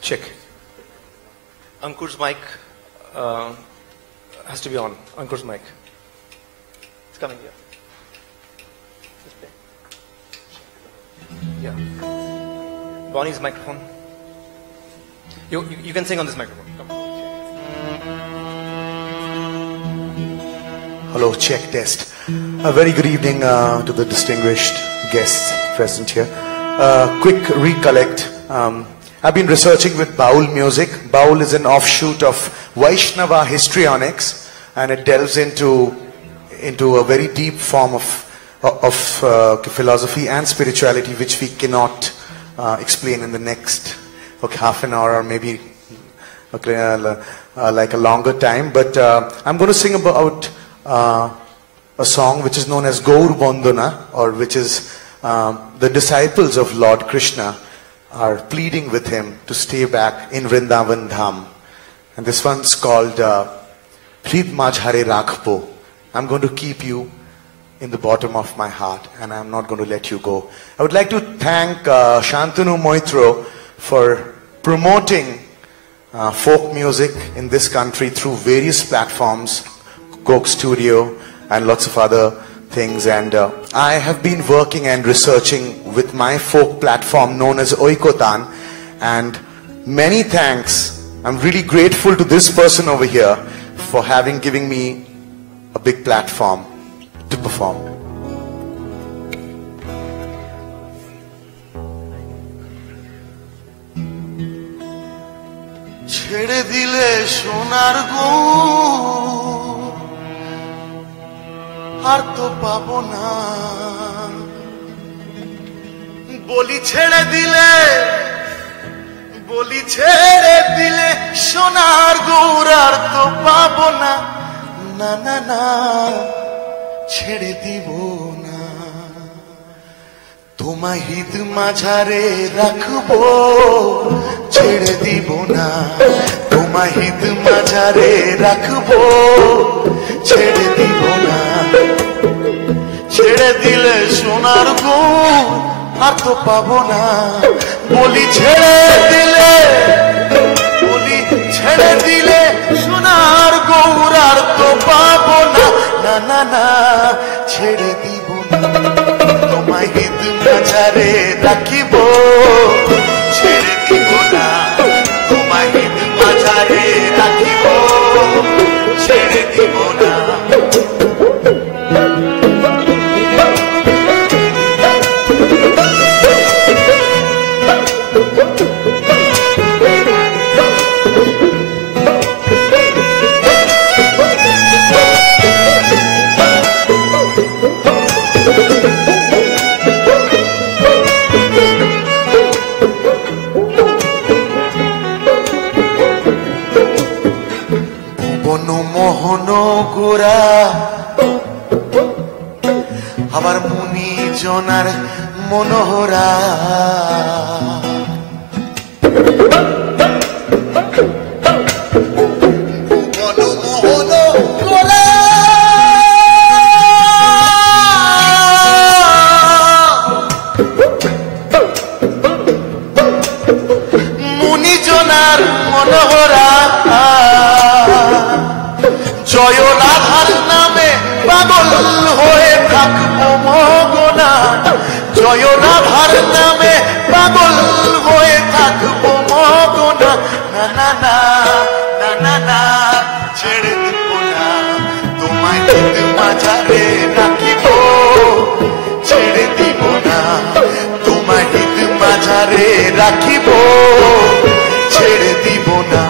Check. Ankur's mic has to be on. Ankur's mic. It's coming here. Just play. Yeah. Bonnie's microphone. You can sing on this microphone. Come on. Hello, check, test. A very good evening to the distinguished guests present here. Quick recollect. I've been researching with Baul music. Baul is an offshoot of Vaishnava histrionics, and it delves into a very deep form of philosophy and spirituality, which we cannot explain in the next half an hour or maybe like a longer time. But I'm going to sing about a song which is known as Gaur Bandhana, or which is the disciples of Lord Krishna are pleading with him to stay back in Vrindavan Dham. And this one's called Preet Majhare Rakhbo. I'm going to keep you in the bottom of my heart, and I'm not going to let you go. I would like to thank Shantanu Moitro for promoting folk music in this country through various platforms, Coke Studio and lots of other things. And I have been working and researching with my folk platform known as Oikotan, and many thanks. I'm really grateful to this person over here for giving me a big platform to perform. ছেড়ে দিলে সোনার গৌর আর তো পাবো না, বলি ছেড়ে দিলে সোনার গৌর আর তো পাবো না, না না না ছেড়ে দিব না, তোমায় হিত মাঝারে রাখবো, ছেড়ে দিব না, তোমায় হিত মাঝারে রাখবো, ছেড়ে দিব না, ছেড়ে দিলে সোনার গৌর আর তো পাবো না, বলি ছেড়ে দিলে সোনার গৌর আর তো পাবো না, না না না ছেড়ে দিব না, তোমায় হিত মাঝারে রাখিব, ছেড়ে দিব না, তোমায় হিত মাঝারে রাখিব, ছেড়ে দিব না। গোরা আবার মুনি জনার মনোহরা, মুনি জনার মনোহরা, জয় রাধার নামে পাগল হয়ে থাকবো মগনা, জয় রাধার নামে পাগল হয়ে থাকবো মগনা, না না না না না না ছেড়ে দিব না, তোমায় হিত মাঝারে রাখিব, ছেড়ে দিব না, তোমায় হিত মাঝারে রাখিব, ছেড়ে দিব না।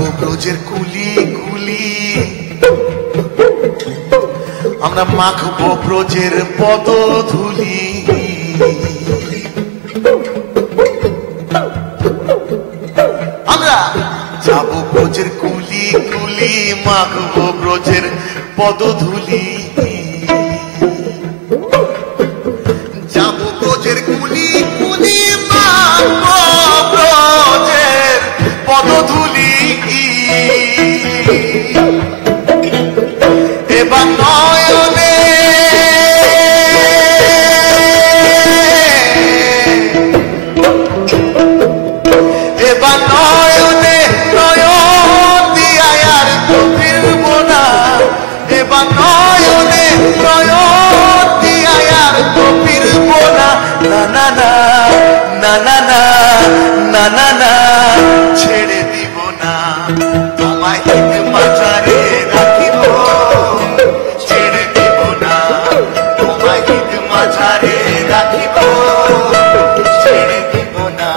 যাবো ব্রজের কুলি কুলি, আমরা মাখবো ব্রজের পদধূলি। আমরা যাবো ব্রজের কুলি কুলি, মাখবো ব্রজের পদধূলি। যাবো ব্রজের কুলি কুলি, মাখবো ব্রজের পদধূলি। এবার নয়নে এবার নয়নে নয়ন দিয়া আর তো ফিরবো না। এবার নয়নে নয়ন দিয়া আর তো ফিরবো না। না না না না না না না না না, ছেড়ে দিব না তোমায় ঈদ মাজারে রাখিব। ছেড়ে দিব না তোমায় ঈদ মাজারে রাখিব। ছেড়ে দিব না।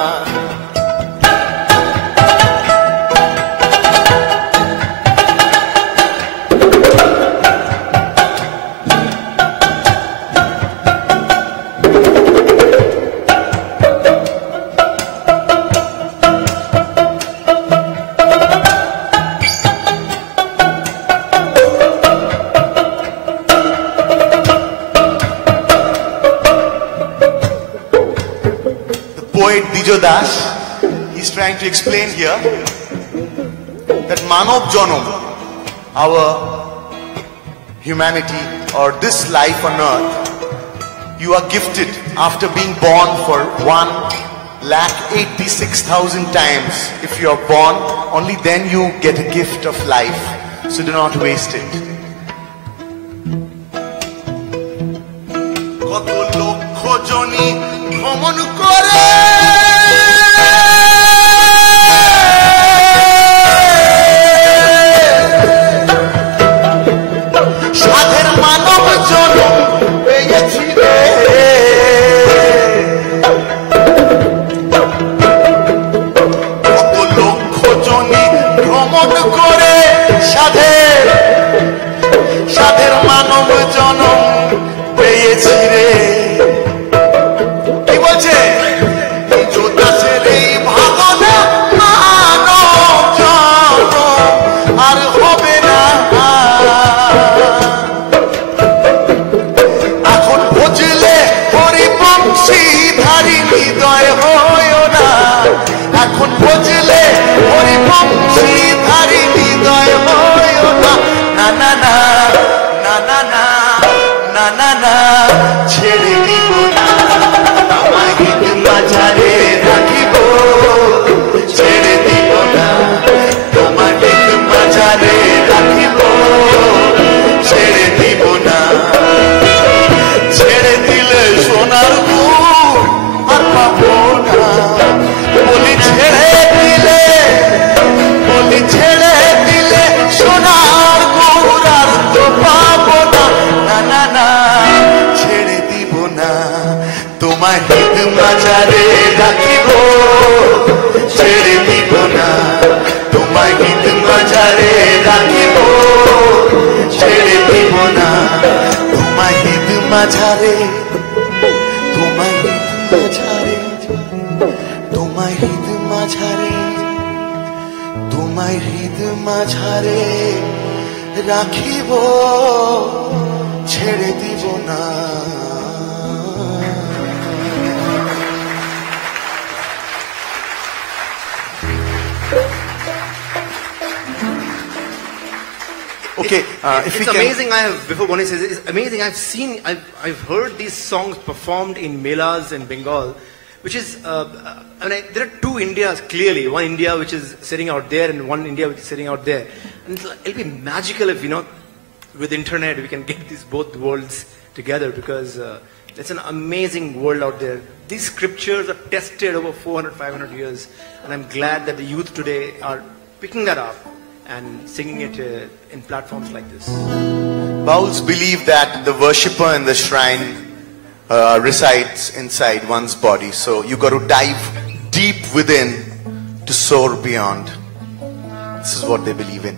Poet Dijo Das, he's trying to explain here that Manav Janam, our humanity or this life on earth, you are gifted after being born for 1,86,000 times. If you are born, only then you get a gift of life. So do not waste it. কত লক্ষ Johnny ভ্রমণ করে সাধের মানব জনম পেয়েছি রে। কত লক্ষ জনি ভ্রমণ করে সাধের মানব জনম পেয়েছি রে। কি বলছে? জোদাসের এই ভাবনা মানব জনম আর হবে না। এখন বুঝলে হরিবংশীধারী হৃদয় হয় না। এখন বুঝলে হরিবংশীধারী হৃদয় হয় না। না না না না না না না না না, ছেড়ে দিব না তোমায় ঈদ মাজারে রাখিব। ছেড়ে দিব না তোমায় ঈদ মাজারে রাখিব। ছেড়ে দিব না। ছেড়ে দিলে সোনার গুণ আর পাবো না। বলি ছেড়ে দিলে সোনার গুণ আর তো পাবো না। না না না, ছেড়ে দিব না তোমায় ঈদ মাজারে রাখিব। ছেড়ে দিব না তোমায় ঈদ মাজারে রাখিব। ছেড়ে দিব না তোমায় ঈদ মাঝারে। তোমায় ঈদ মাঝারে, তোমায় ঈদ মাঝারে, তোমায় ঈদ মাঝারে রাখিব। ছেড়ে দিব না। Okay, if it's amazing. I have, before Bonnie says, it's amazing. I've heard these songs performed in melas in Bengal, which is, there are two Indias clearly. One India which is sitting out there, and one India which is sitting out there. And it'll be magical if with internet we can get these both worlds together, because it's an amazing world out there. These scriptures are tested over 400, 500 years, and I'm glad that the youth today are picking that up and singing it in platforms like this. Bauls believe that the worshipper in the shrine resides inside one's body, so you got to dive deep within to soar beyond. This is what they believe in.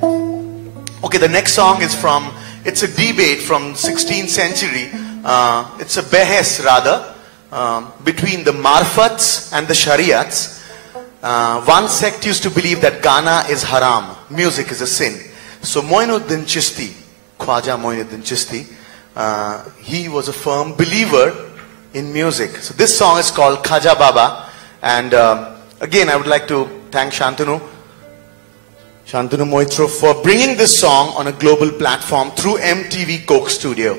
Okay, the next song is from, it's a debate from 16th century. It's a behes rather, between the Marfats and the Shariats. One sect used to believe that Gana is haram, music is a sin. So Moinuddin Chishti, Khwaja Moinuddin Chishti, he was a firm believer in music. So this song is called Khaja Baba. And again, I would like to thank Shantanu Moitro for bringing this song on a global platform through MTV Coke Studio.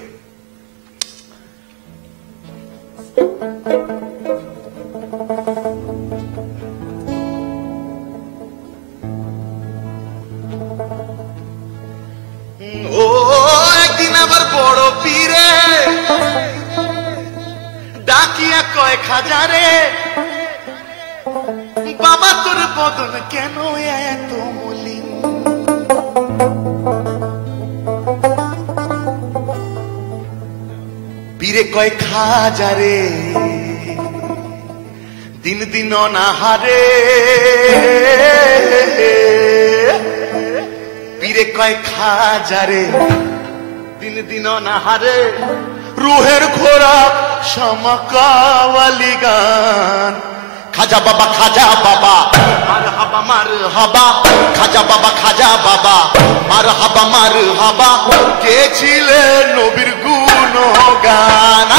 একদিন আবার বড় পীরে ডাকিয়া কয় খাজারে, বাবা তোর বদন কেন এত মলিন? পীরে কয় খাজারে, দিন দিন অনাহারে। পীরে কয় খাজারে, দিন দিন অনাহারে, রুহের খোরাক শামাকাওয়ালি গান। খাজা বাবা মার হাবা, খাজা বাবা মার হাবা, কে ছিলেন নবীর গুণগান।